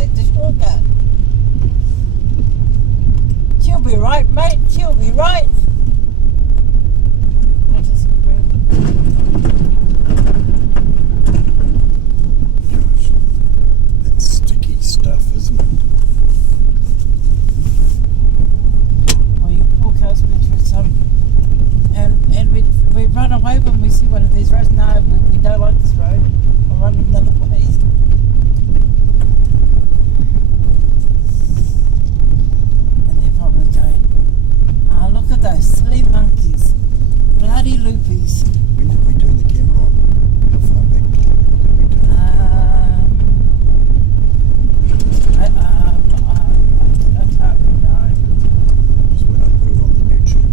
take the shortcut. She'll be right, mate. She'll be right. I just Gosh, that's sticky stuff, isn't it? well, your poor car's been through some. And we run away when we see one of these roads. No, we don't like this road. We'll run another way. And they're probably going, oh, look at those silly monkeys. Bloody loopies. When did we turn the camera on? How far back did we turn it? I can't remember. Because when I put it on the YouTube.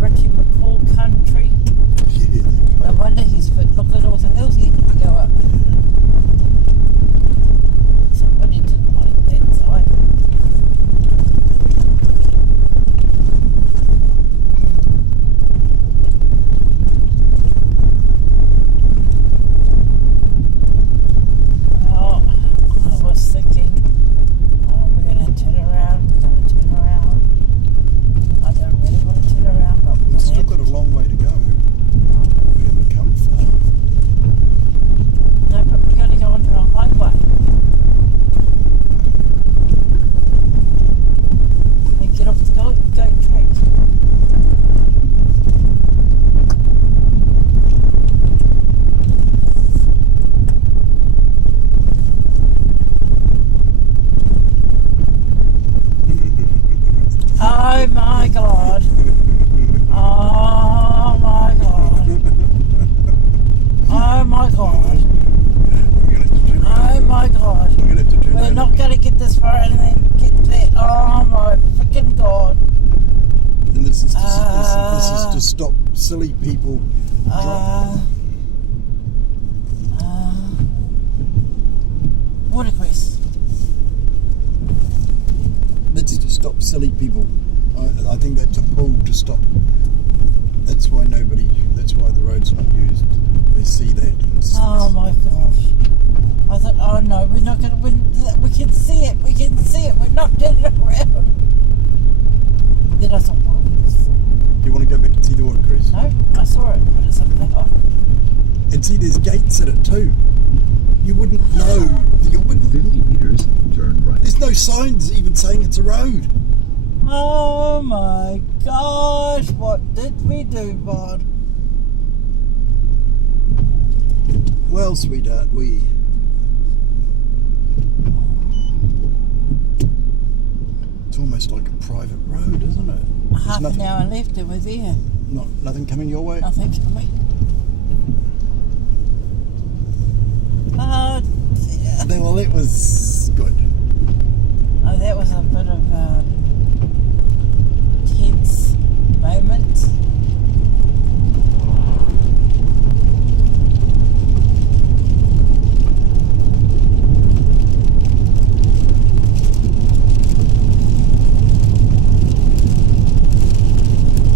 Ricky McCall Country. Yeah, No wonder he's fit. Look at all the hills he had to go up. Somebody didn't like that side. Well, I was thinking, we're going to turn around, I don't really want to turn around, but we're we've still going to got a long way to go. We haven't come far. No, but we're going to go onto a highway. And get off the goat track. Oh my god. Oh my god. Oh my god. We're going to have to turn Oh around. my god. We're going to have to turn We're around. not going to get this far and then get there. Oh my freaking god. And this is to stop silly people drop. Watercress. That's to stop silly people. I think that's a pull to stop. That's why the road's not used. They see that. And Oh my gosh. I thought, oh no, we're not going to win. We can see it. We're not turning around. Then I saw watercress. You want to go back and see the watercress? No, I saw it, but it's a black off. And see, there's gates at it too. You wouldn't know. You wouldn't. 50 meters, turn right. There's no signs even saying it's a road. Oh my gosh, what did we do, Bod? Well, sweetheart, it's almost like a private road, isn't it? There's Half nothing, an hour left and we're there. nothing coming your way. Nothing coming. Oh dear. Well, that was good. Oh, that was a bit of a tense moment.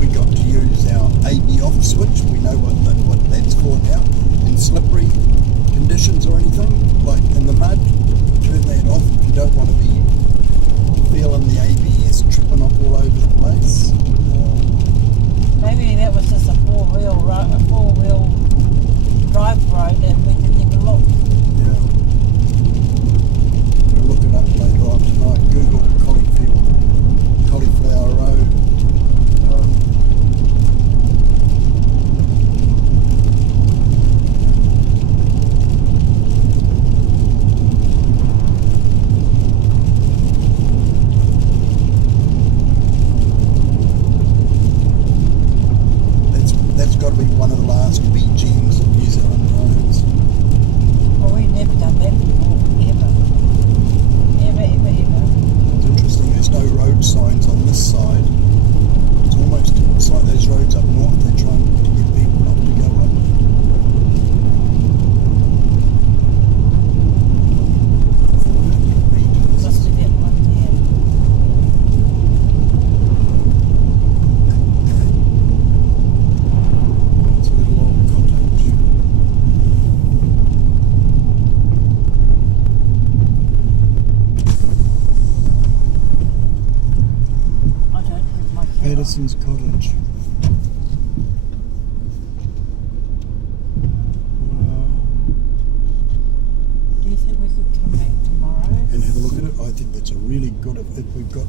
We got to use our AB off switch. We know what that's for now. In slippery conditions or anything, like in the mud, turn that off if you don't want to be feeling the ABS tripping up all over the place. Maybe that was just a four-wheel drive road and we didn't even look. Yeah. We'll look it up later on tonight. Google Cauliflower Road. That's got to be one of the last BGMs of New Zealand roads. Well, we've never done that before, ever. It's interesting, there's no road signs on this side. It's like those roads up north, they're trying to get people not to go up. Just to get one there. Edison's Cottage. Do you think we could come back tomorrow? And have a look at it. I think that's a really good. If we've got.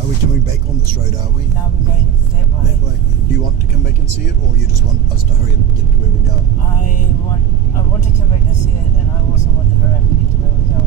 Are we coming back on this road? Are we? No, we're going that way. That way. Do you want to come back and see it, or you just want us to hurry up and get to where we're going? I want to come back and see it, and I also want to hurry up and get to where we're going.